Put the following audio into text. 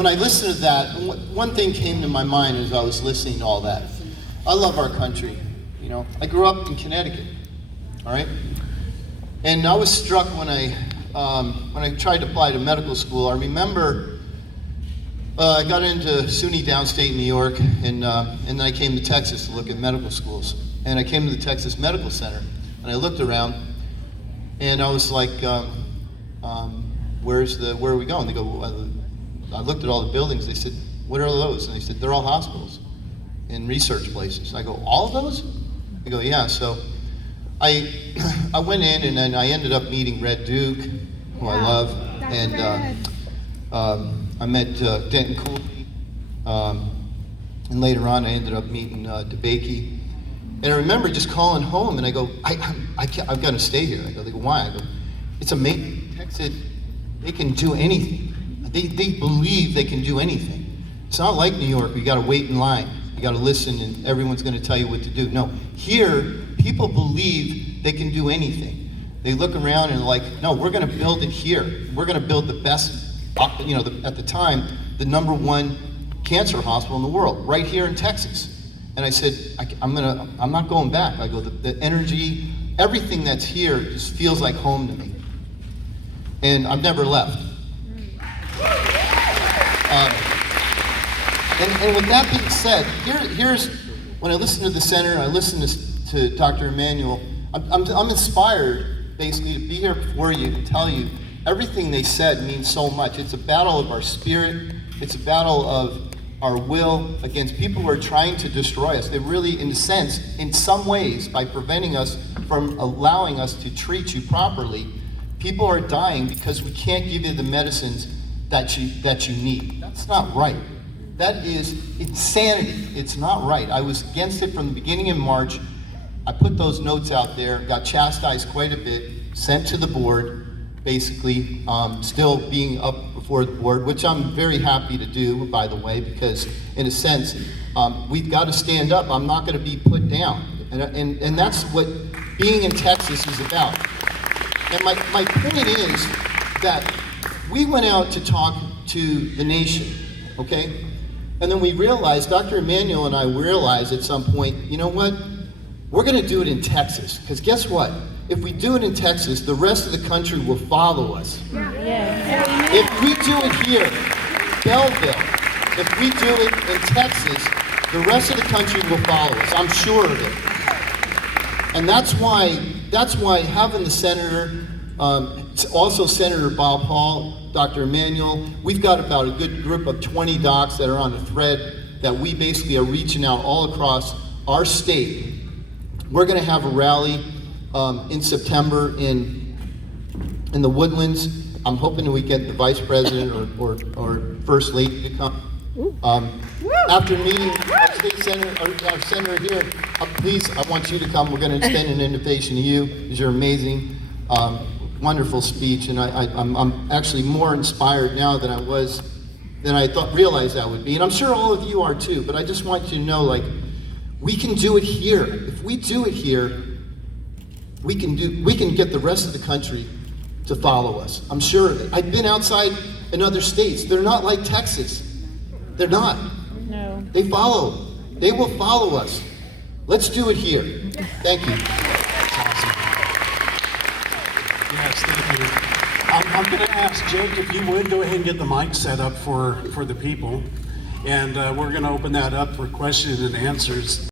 when I listened to that, one thing came to my mind as I was listening to all that. I love our country. You know, I grew up in Connecticut. All right, and I was struck when I tried to apply to medical school. I remember I got into SUNY downstate New York, and then I came to Texas to look at medical schools. And I came to the Texas Medical Center, and I looked around, and I was like, where are we going? They go, well, I looked at all the buildings. They said, what are those? And they said, they're all hospitals and research places. I go, all of those? They go, yeah. So I went in, and then I ended up meeting Red Duke, who I love, and I met Denton Cooley, and later on I ended up meeting DeBakey. And I remember just calling home, and I go, I've got to stay here. They go, why? I go, it's amazing. Texas, they can do anything. They believe they can do anything. It's not like New York, you got to wait in line. You got to listen, and everyone's going to tell you what to do. No, here, people believe they can do anything. They look around and like, no, we're going to build it here. We're going to build the best, at the time, the #1 cancer hospital in the world, right here in Texas. And I said, I'm not going back. I go, the energy, everything that's here just feels like home to me. And I've never left. And with that being said, here's, when I listen to the center, I listen to Dr. Emanuel, I'm inspired basically to be here before you and tell you everything they said means so much. It's a battle of our spirit. It's a battle of our will against people who are trying to destroy us. They really, in a sense, in some ways, by preventing us from allowing us to treat you properly, people are dying because we can't give you the medicines that you need. That's not right. That is insanity. It's not right. I was against it from the beginning in March. I put those notes out there, got chastised quite a bit, sent to the board, basically, still being up before the board, which I'm very happy to do, by the way, because in a sense, we've got to stand up. I'm not going to be put down. And that's what being in Texas is about. And my point is that we went out to talk to the nation, okay? And then we realized, Dr. Emanuel and I realized at some point, you know what? We're going to do it in Texas, because guess what? If we do it in Texas, the rest of the country will follow us. Yeah. If we do it here, Belleville, if we do it in Texas, the rest of the country will follow us. I'm sure of it. And that's why having the senator, also Senator Bob Hall, Dr. Emanuel, we've got about a good group of 20 docs that are on the thread that we basically are reaching out all across our state. We're going to have a rally in September in the Woodlands. I'm hoping that we get the Vice President or First Lady to come. After meeting our state senator, or our senator here, please, I want you to come. We're going to extend an invitation to you, because you're amazing. Wonderful speech, and I'm actually more inspired now than I realized I would be. And I'm sure all of you are too, but I just want you to know, like, we can do it here. If we do it here, we can get the rest of the country to follow us. I'm sure of it. I've been outside in other states. They're not like Texas. They're not. No. They follow. They will follow us. Let's do it here. Thank you. Yes, thank you. I'm going to ask Jake if you would go ahead and get the mic set up for the people. And we're going to open that up for questions and answers.